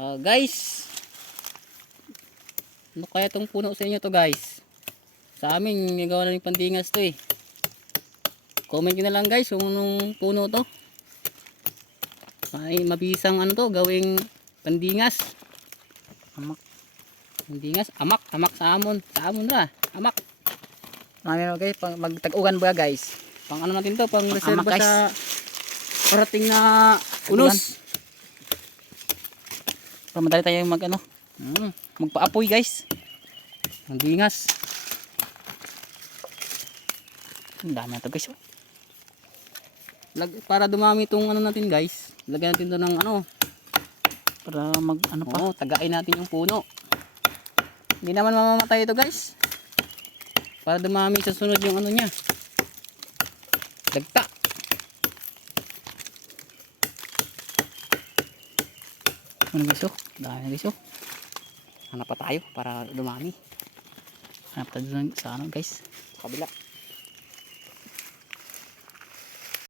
Guys, ano kaya itong puno sa inyo to guys? Sa amin, gagawa na ng pandingas to eh. Comment nyo na lang guys kung anong puno to. Ay, mabisang ano to, gawing pandingas. Amak. Pandingas, amak sa amon. Sa amon na, amak. Namin guys, magtag-ugan ba guys? Pang ano natin to, pang reserva sa parating na unos. Para madali tayo magpa-apoy guys. Pandingas. Ang dami na to guys. Para dumami itong ano natin guys. Lagyan natin to ng ano. Para tagain natin yung puno. Hindi naman mamamatay ito guys. Para dumami sa sunod yung ano niya. Dagta. Ano guys oh. Dami na guys oh. Hanap pa tayo para dumami. Hanap tayo sa ano guys. Sa kabila.